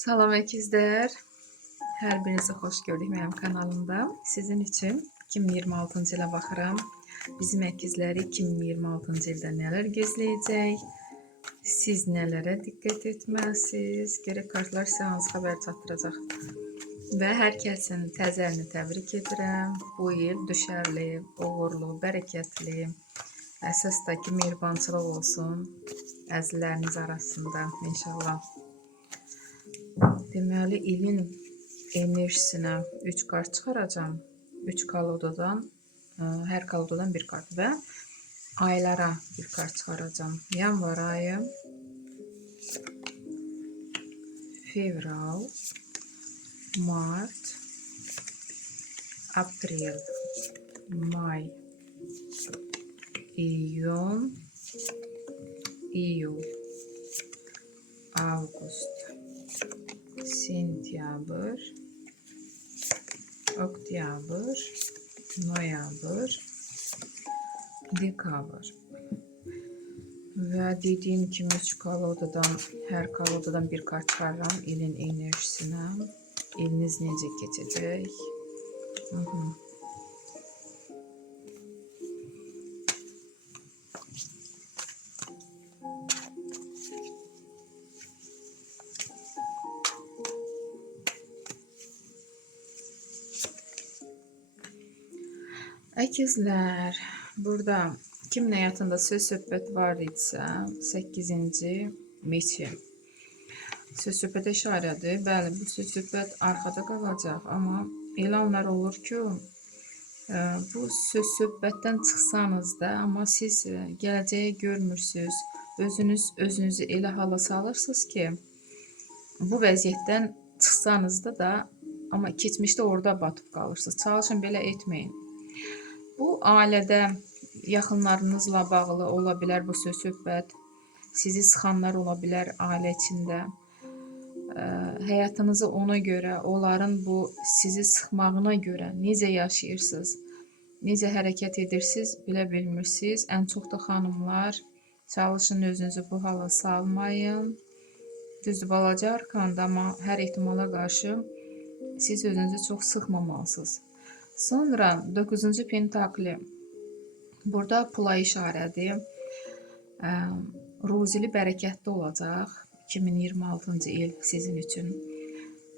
Salam əkizlər. Hər birinizi xoş gördük mənim kanalımda. Sizin üçün 2026-cı ilə baxıram. Bizim əkizləri 2026-cı ildə nələr gözləyəcək? Siz nələrə diqqət etməlisiniz? Gərək kartlar sizə hansı xəbər çatdıracaq? Və hər kəsin təzəlini təbrik edirəm. Bu il düşərli, uğurlu, bərəkətli, əsasdakı mehribançılıq olsun əzizləriniz arasında inşallah. Deməli, ilin enerjisinə 3 kart çıxaracağım. 3 kalodadan, hər kalodadan bir kart və aylara bir kart çıxaracağım. Yanvar ayı, fevral, mart, aprel, may, iyun, iyul, avqust, sentyabr, oktyabr, noyabr, dekabr. Və dediyim kimi 3 kalodadan, hər kalodadan bir kart çıxarıram ilin enerjisinə. İliniz necə keçəcək? Əkizlər, burada kimin həyatında söz-söhbət var idisə, 8-ci meçi. Söz-söhbətə işarədir. Bəli, bu söz-söhbət arxada qalacaq, amma elə anlar olur ki, bu söz-söhbətdən çıxsanız da, amma siz gələcəyi görmürsünüz, özünüzü elə hala salırsınız ki, bu vəziyyətdən çıxsanız da, amma keçmişdə orada batıb qalırsınız. Çalışın belə etməyin. Bu ailədə yaxınlarınızla bağlı ola bilər bu söz-söhbət. Sizi sıxanlar ola bilər ailə içində. Həyatınızı ona görə, onların bu sizi sıxmağına görə necə yaşayırsınız, necə hərəkət edirsiniz, bilə bilmirsiniz. Ən çox da xanımlar, çalışın özünüzü bu hala salmayın. Düzdür, balaca arkanda, amma hər ehtimala qarşı siz özünüzü çox sıxmamalısınız. Sonra 9-cu pentakli. Burada pula işarədir. Ruzili bərəkətli olacaq 2026-cı il sizin üçün.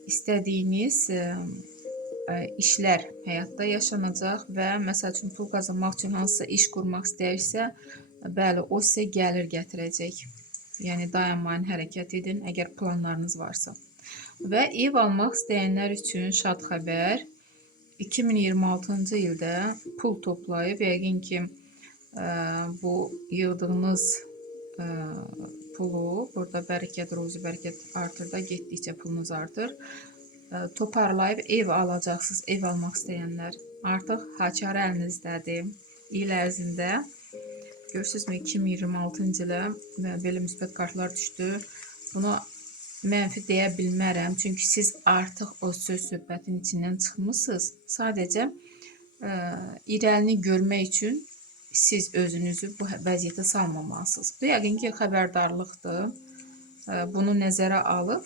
İstədiyiniz işlər həyatda yaşanacaq və məsəl üçün pul qazanmaq üçün hansısa iş qurmaq istəyirsə, bəli, o sizə gəlir gətirəcək. Yəni dayanmayın, hərəkət edin, əgər planlarınız varsa. Və ev almaq istəyənlər üçün şad xəbər. 2026-cı ildə pul toplayıb, yəqin ki, bu yığdığınız pulu, burada bərəkət, ruzi bərəkət artır da, getdikcə pulunuz artır. Toparlayıb ev alacaqsınız, ev almaq istəyənlər. Artıq haçarı əlinizdədir. İl ərzində görürsünüzmü, 2026-cı ilə belə müsbət kartlar düşdü. Buna mənfi deyə bilmərəm, çünki siz artıq o söz-söhbətin içindən çıxmısınız. Sadəcə irəlini görmək üçün siz özünüzü bu vəziyyətə salmamalısınız. Bu yəqin ki, xəbərdarlıqdır. Bunu nəzərə alıb,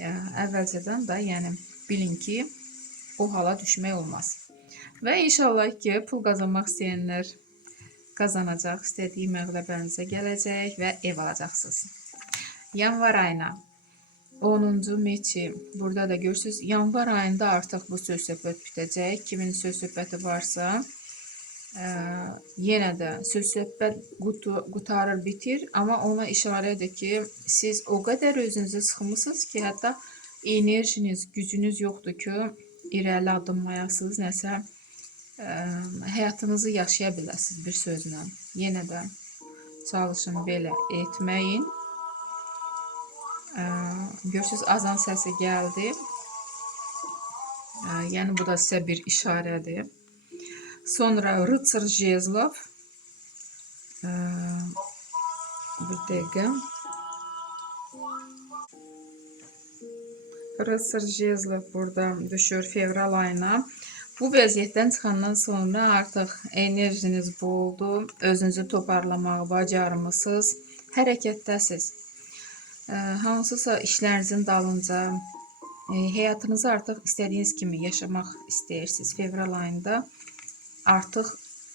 əvvəlcədən də yəni bilin ki, o hala düşmək olmaz. Və inşallah ki, pul qazanmaq istəyənlər qazanacaq, istədiyi məğləbənizə gələcək və ev alacaqsınız. Yanvar ayına 10-cu meçi. Burada da görürsünüz, yanvar ayında artıq bu söz-söhbət bitəcək. Kimin söz-söhbəti varsa, yenə də söz-söhbət qutarır, bitir. Amma ona işarədir ki, siz o qədər özünüzü sıxmısınız ki, hətta enerjiniz, gücünüz yoxdur ki, irəli addımlayasınız, nəsə həyatınızı yaşaya biləsiniz bir sözlə. Yenə də çalışın belə etməyin. Görürsünüz, azan səsi gəldi. Yəni bu da sizə bir işarədir. Sonra Rıtsar Jezlov. Bir dəqiqə. Rıtsar Jezlov burada düşür fevral ayına. Bu vəziyyətdən çıxandan sonra artıq enerjiniz boldu. Özünüzü toparlamağı bacarmısınız. Hərəkətdəsiz. Hansısa işlərinizin dalınca həyatınızı artıq istədiyiniz kimi yaşamaq istəyirsiniz. Fevral ayında artıq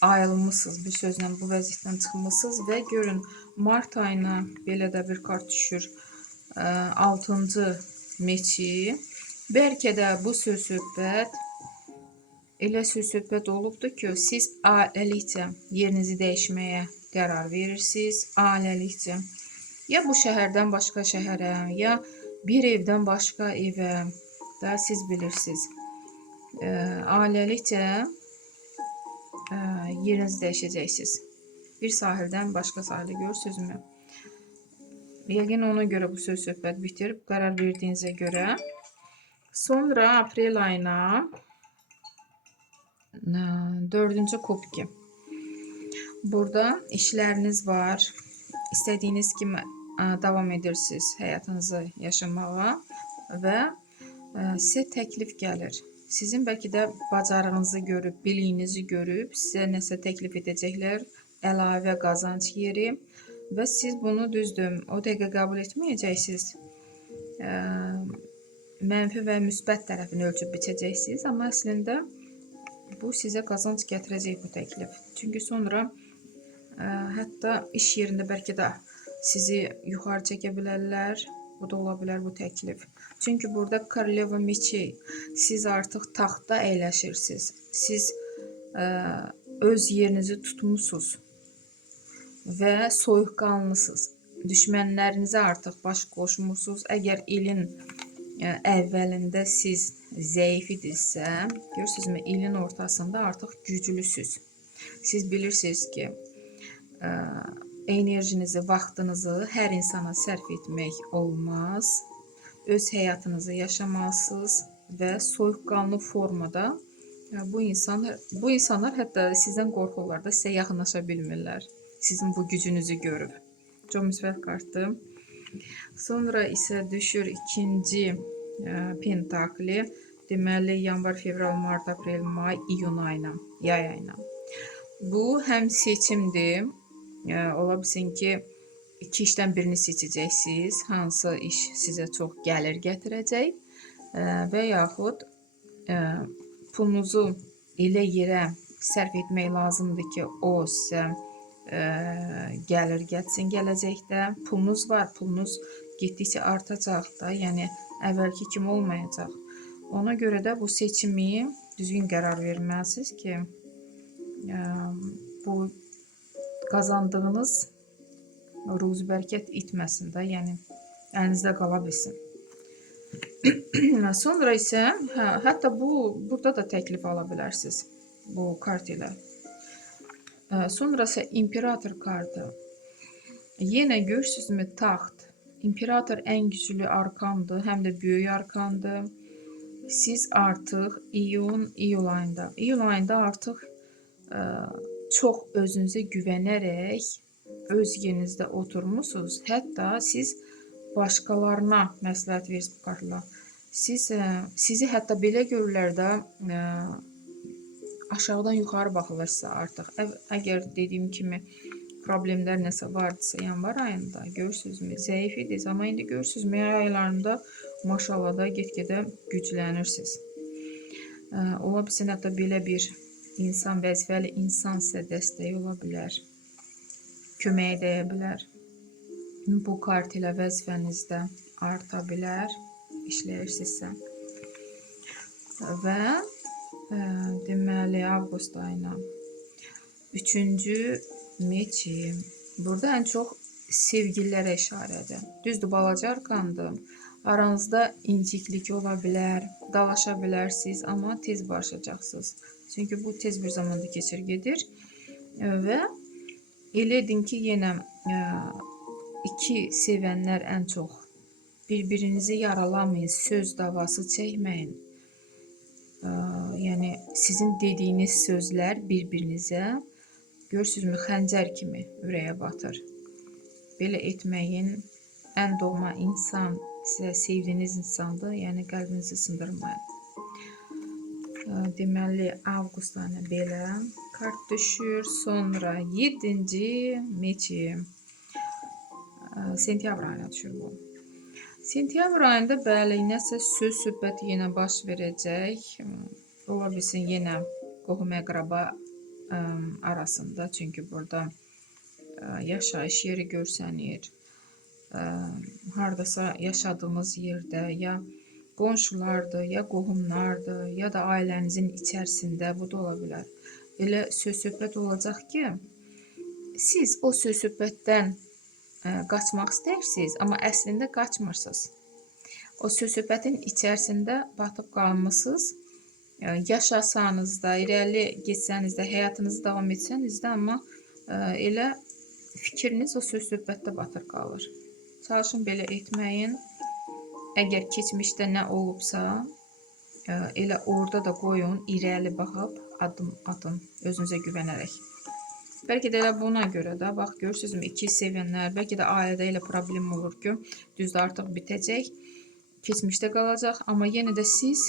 ayılmısınız, bir sözlə bu vəziyyətdən çıxmısınız və görün mart ayına belə də bir kart düşür. 6-cı meçi. Bəlkə də bu söz-söhbət elə söz-söhbət olubdur ki, siz ailəlikcə yerinizi dəyişməyə qərar verirsiniz. Ailəlikcə. Ya bu şəhərdən başqa şəhərə, ya bir evdən başqa evə da siz bilirsiniz. Ailəlikcə yerinizi dəyişəcəksiniz. Bir sahildən başqa sahilə, görürsünüzmü? Yəqin ona görə bu söz-söhbət bitirib qərar verdiyinizə görə. Sonra aprel ayına 4-cü kubki. Burada işləriniz var. İstədiyiniz kimi davam edirsiniz həyatınızı yaşamağa və sizə təklif gəlir. Sizin bəlkə də bacarığınızı görüb, biliyinizi görüb, sizə nəsə təklif edəcəklər, əlavə qazanc yeri və siz bunu düzdür, o dəqiqə qəbul etməyəcəksiniz. Mənfi və müsbət tərəfini ölçüb biçəcəksiniz, amma əslində bu sizə qazanc gətirəcək bu təklif. Çünki sonra hətta iş yerində bəlkə də sizi yuxarı çəkə bilərlər. Bu da ola bilər bu təklif. Çünki burada Koroleva meçi, siz artıq taxtda əyləşirsiniz. Siz öz yerinizi tutmusunuz və soyuqqanlısınız. Düşmənlərinizə artıq baş qoşmursunuz. Əgər ilin əvvəlində siz zəif idisə, görürsünüzmü, ilin ortasında artıq güclüsüz. Siz bilirsiniz ki, enerjinizi, vaxtınızı hər insana sərf etmək olmaz. Öz həyatınızı yaşamalısınız və soyuqqanlı formada bu insanlar hətta sizdən qorxurlar da, sizə yaxınlaşa bilmirlər. Sizin bu gücünüzü görüb. Çox müsbət kartdır. Sonra isə düşür 2-ci pentakli. Deməli, yanvar, fevral, mart, aprel, may, iyun ayına, yay ayına. Bu həm seçimdir. Ola bilsin ki, iki işdən birini seçəcəksiniz. Hansı iş sizə çox gəlir gətirəcək və yaxud pulunuzu elə yerə sərf etmək lazımdır ki, o sizə gəlir getsin gələcəkdə. Pulunuz var, pulunuz getdikcə artacaq da, yəni əvvəlki kimi olmayacaq. Ona görə də bu seçimi düzgün qərar verməlisiniz ki, bu qazandığınız ruzi bərəkət itməsin də, yəni əlinizdə qala bilsin. Sonra isə hətta burada da təklif ala bilərsiniz bu kart ilə. Sonra isə imperator kartı. Yenə görürsünüzmü, taxt. İmperator ən güclü arkandır, həm də böyük arkandır. Siz artıq iyul ayında artıq çox özünüzə güvənərək öz yerinizdə oturmusunuz. Hətta siz başqalarına məsləhət verirsiniz bu kartla. Sizi hətta belə görürlər də, aşağıdan yuxarı baxırlar sizə artıq. Əgər dediyim kimi problemlər nəsə vardısa yanvar ayında, görürsünüzmü, zəif idiniz, amma indi görürsünüzmü, yay aylarında maşallah da get-gedə güclənirsiniz. Ola bilsin hətta belə bir insan, vəzifəli insan sizə dəstək ola bilər, köməyə dəyə bilər. Bu kart ilə vəzifənizdə arta bilər, işləyirsinizsə. Və deməli, avqust ayına 3-cü meçi. Burada ən çox sevgililərə işarədir. Düzdür, balaca arkandır. Aranızda inciklik ola bilər, dalaşa bilərsiniz, amma tez barışacaqsınız. Çünki bu tez bir zamanda keçir gedir. Və elə edin ki, yenə iki sevənlər ən çox bir-birinizi yaralamayın, söz davası çəkməyin. Yəni, sizin dediyiniz sözlər bir-birinizə, görürsünüzmü, xəncər kimi ürəyə batır. Belə etməyin. Ən doğma insan sizə sevdiyiniz insandır, yəni qəlbinizi sındırmayın. Deməli, avqust ayına belə kart düşür. Sonra 7-ci meçi. Sentyabr ayına düşür bu. Sentyabr ayında bəli, nəsə söz söhbət yenə baş verəcək. Ola bilsin yenə qohum əqraba arasında, çünki burada yaşayış yeri görsənir. Hardasa yaşadığımız yerdə ya qonşulardır, ya qohumlardır, ya da ailənizin içərisində bu da ola bilər. Elə söz söhbət olacaq ki, siz o söz söhbətdən qaçmaq istəyirsiniz, amma əslində qaçmırsınız. O söz söhbətin içərisində batıb qalmısınız. Yaşasanız da, irəli getsəniz də, həyatınızı davam etsəniz də, amma elə fikriniz o söz söhbətdə batır qalır. Çalışın belə etməyin. Əgər keçmişdə nə olubsa, elə orada da qoyun, irəli baxıb adım özünüzə güvənərək. Bəlkə də elə buna görə də, bax görürsünüzmü, iki sevənlər, bəlkə də ailədə elə problem olur ki, düzdür artıq bitəcək, keçmişdə qalacaq, amma yenə də siz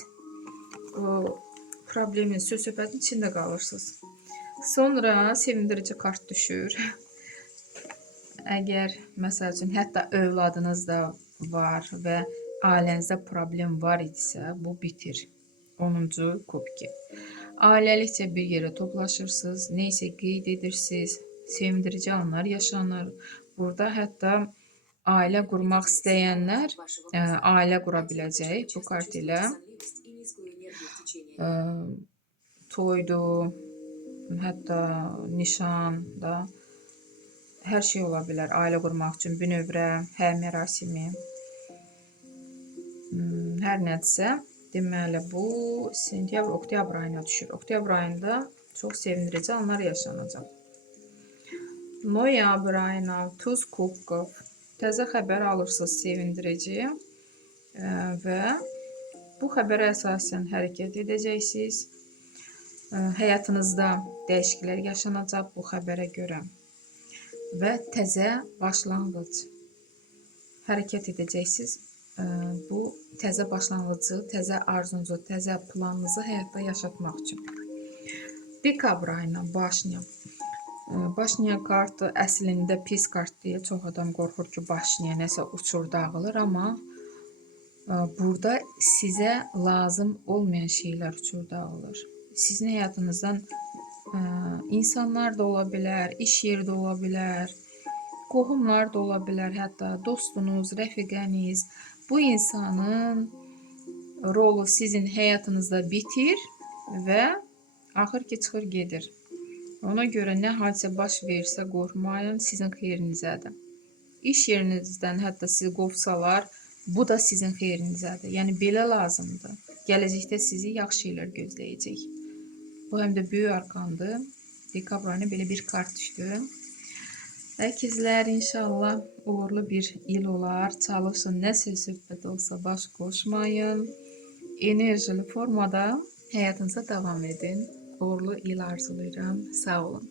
o problemin, söz söhbətin içində qalırsınız. Sonra sevindirici kart düşür. Əgər məsəl üçün hətta övladınız da var və ailənizdə problem var idisə, bu bitir. 10-cu kubki. Ailəlikcə bir yerə toplaşırsınız, neysə qeyd edirsiniz, sevindirici anlar yaşanır. Burada hətta ailə qurmaq istəyənlər ailə qura biləcək bu kart ilə. Toydur, hətta nişan da, hər şey ola bilər ailə qurmaq üçün, bünövrə, hər mərasimi, hər nədirsə. Deməli, bu sentyabr, oktyabr ayına düşür. Oktyabr ayında çox sevindirici anlar yaşanacaq. Noyabr ayına, tuz kubkov, təzə xəbər alırsınız sevindirici və bu xəbərə əsasən hərəkət edəcəksiniz. Həyatınızda dəyişikliklər yaşanacaq bu xəbərə görə və təzə başlanğıc hərəkət edəcəksiniz. Bu təzə başlanğıcı, təzə arzunuzu, təzə planınızı həyatda yaşatmaq üçün. Dekabr ayına Başnya. Başnya kartı əslində pis kart deyə çox adam qorxur ki, Başnya nəsə uçur dağılır, amma burada sizə lazım olmayan şeylər uçur dağılır. Sizin həyatınızdan insanlar da ola bilər, iş yeri də ola bilər, qohumlar da ola bilər, hətta dostunuz, rəfiqəniz. Bu insanın rolu sizin həyatınızda bitir və axır ki çıxır gedir. Ona görə nə hadisə baş verirsə qorxmayın, sizin xeyrinizədir. İş yerinizdən hətta sizi qovsalar, bu da sizin xeyrinizədir. Yəni belə lazımdır. Gələcəkdə sizi yaxşı şeylər gözləyəcək. Bu həm də böyük arqandır. Dekabr ayına belə bir kart düşdü. İkizlər, inşallah uğurlu bir il olar. Çalışın, nə söhbət olsa baş qoşmayın. Enerjili formada həyatınıza davam edin. Uğurlu il arzulayıram. Sağ olun.